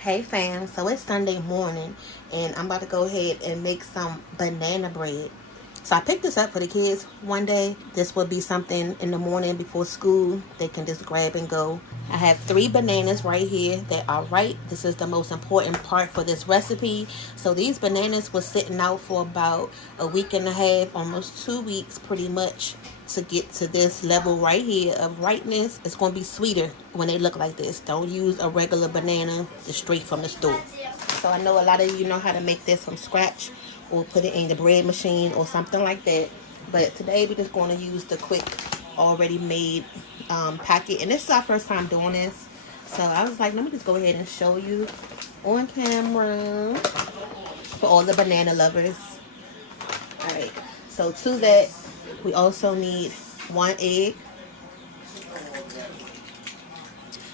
Hey fam, so it's Sunday morning and I'm about to go ahead and make some banana bread. So I picked this up for the kids one day. This will be something in the morning before school. They can just grab and go. I have 3 bananas right here that are ripe. This is the most important part for this recipe. So these bananas were sitting out for about a week and a half, almost 2 weeks pretty much, to get to this level right here of ripeness. It's going to be sweeter when they look like this. Don't use a regular banana just straight from the store. So I know a lot of you know how to make this from scratch or put it in the bread machine or something like that. But today we're just going to use the quick already made packet. And this is our first time doing this. So I was like, let me just go ahead and show you on camera for all the banana lovers. Alright, so to that we also need 1 egg.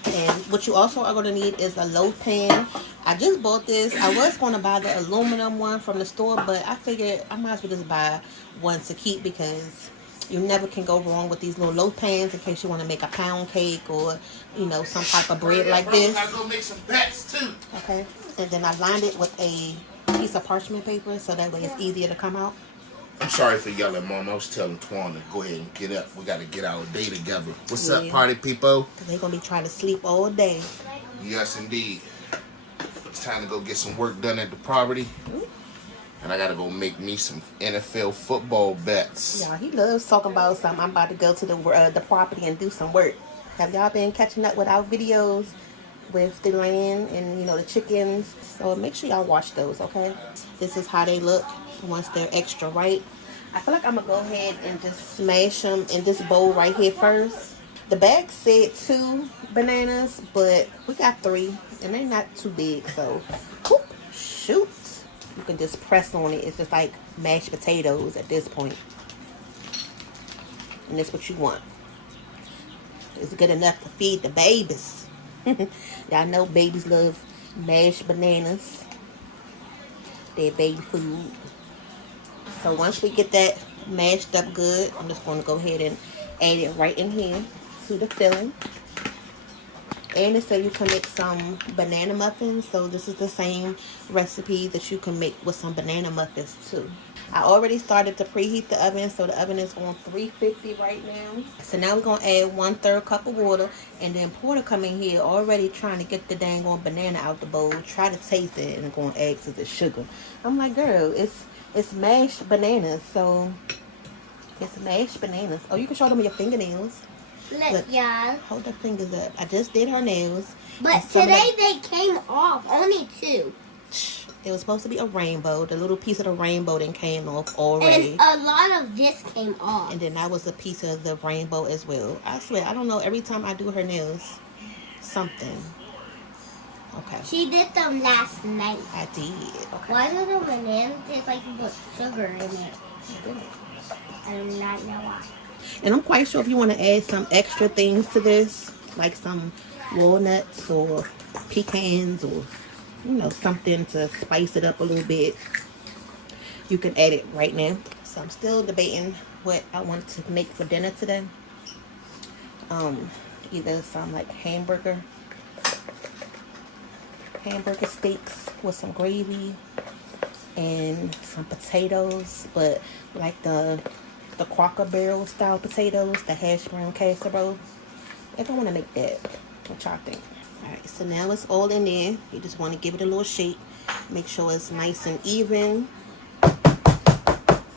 And what you also are going to need is a loaf pan. I just bought this. I was going to buy the aluminum one from the store, but I figured I might as well just buy one to keep because you never can go wrong with these little loaf pans in case you want to make a pound cake or, you know, some type of bread like this. I'm going to make some bats too. Okay. And then I lined it with a piece of parchment paper so that way it's easier to come out. I'm sorry for yelling, Mom. I was telling Twan to go ahead and get up. We got to get our day together. What's up, party people? They're going to be trying to sleep all day. Yes, indeed. It's time to go get some work done at the property. And I got to go make me some NFL football bets. Yeah, he loves talking about something. I'm about to go to the property and do some work. Have y'all been catching up with our videos with the land and, you know, the chickens? So make sure y'all watch those, okay? This is how they look once they're extra ripe. I feel like I'm going to go ahead and just smash them in this bowl right here first. The bag said 2 bananas, but we got 3, and they're not too big, so whoop, shoot. You can just press on it. It's just like mashed potatoes at this point. And that's what you want. It's good enough to feed the babies. Y'all know babies love mashed bananas. Their baby food. So once we get that mashed up good, I'm just going to go ahead and add it right in here to the filling. And it said you can make some banana muffins. So this is the same recipe that you can make with some banana muffins too. I already started to preheat the oven. So the oven is on 350 right now. So now we're going to add 1/3 cup of water. And then Porter come in here already trying to get the dang on banana out the bowl. Try to taste it and going to ask if it's sugar. I'm like, girl, it's mashed bananas. So it's mashed bananas. Oh, you can show them your fingernails. Look, y'all. Hold the fingers up. I just did her nails. But today they came off. Only 2. It was supposed to be a rainbow. The little piece of the rainbow then came off already. And a lot of this came off. And then that was a piece of the rainbow as well. I swear, I don't know. Every time I do her nails, something. Okay. She did them last night. I did. Okay. Why do the bananas taste like you put sugar in it? I do not know why. And I'm quite sure if you want to add some extra things to this, like some walnuts or pecans or, you know, something to spice it up a little bit, you can add it right now. So I'm still debating what I want to make for dinner today. Either some like hamburger steaks with some gravy and some potatoes, but like the Cracker Barrel style potatoes, the hash brown casserole. If I want to make that, what y'all think? Alright, so now it's all in there. You just want to give it a little shake. Make sure it's nice and even.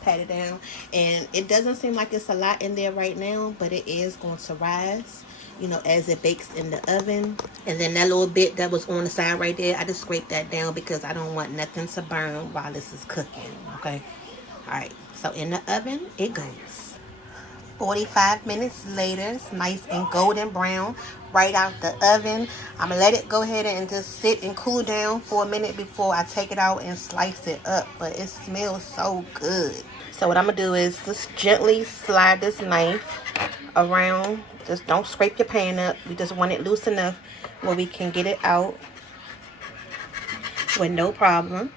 Pat it down. And it doesn't seem like it's a lot in there right now, but it is going to rise, you know, as it bakes in the oven. And then that little bit that was on the side right there, I just scraped that down because I don't want nothing to burn while this is cooking, okay? Alright, so in the oven it goes. 45 minutes later, it's nice and golden brown right out the oven. I'm gonna let it go ahead and just sit and cool down for a minute before I take it out and slice it up. But it smells so good. So what I'm gonna do is just gently slide this knife around. Just don't scrape your pan up. We just want it loose enough where we can get it out with no problem.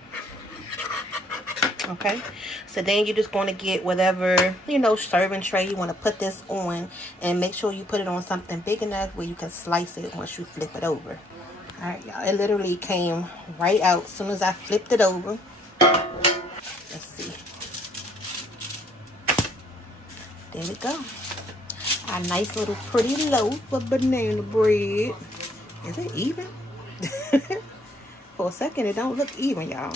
Okay, so then you're just going to get whatever, you know, serving tray you want to put this on, and make sure you put it on something big enough where you can slice it once you flip it over. Alright, y'all. It literally came right out as soon as I flipped it over. Let's see. There we go. A nice little pretty loaf of banana bread. Is it even? For a second, it don't look even, y'all.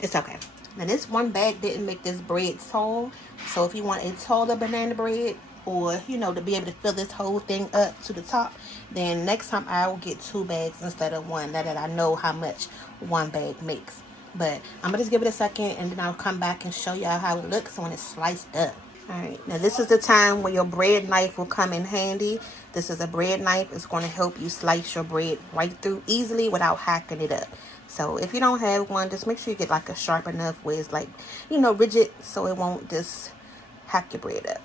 It's okay. Now, this one bag didn't make this bread tall. So, if you want a taller banana bread, or, you know, to be able to fill this whole thing up to the top, then next time I will get 2 bags instead of 1. Now that I know how much 1 bag makes. But I'm going to just give it a second, and then I'll come back and show y'all how it looks when it's sliced up. Alright, now this is the time where your bread knife will come in handy. This is a bread knife. It's going to help you slice your bread right through easily without hacking it up. So if you don't have one, just make sure you get like a sharp enough where it's like, you know, rigid, so it won't just hack your bread up.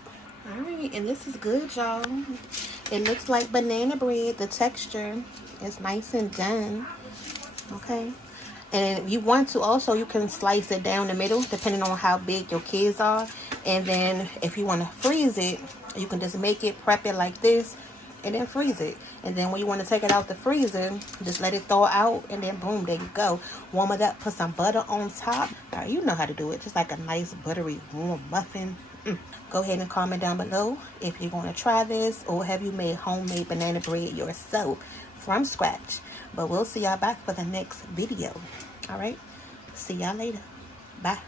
Alright, and this is good, y'all. It looks like banana bread. The texture is nice and done. Okay. And if you want to also, you can slice it down the middle depending on how big your kids are. And then if you want to freeze it, you can just make it, prep it like this, and then freeze it. And then when you want to take it out the freezer, just let it thaw out, and then boom, there you go. Warm it up, put some butter on top. You know how to do it. Just like a nice buttery warm muffin. Go ahead and comment down below if you're going to try this, or have you made homemade banana bread yourself from scratch. But we'll see y'all back for the next video. Alright, see y'all later. Bye.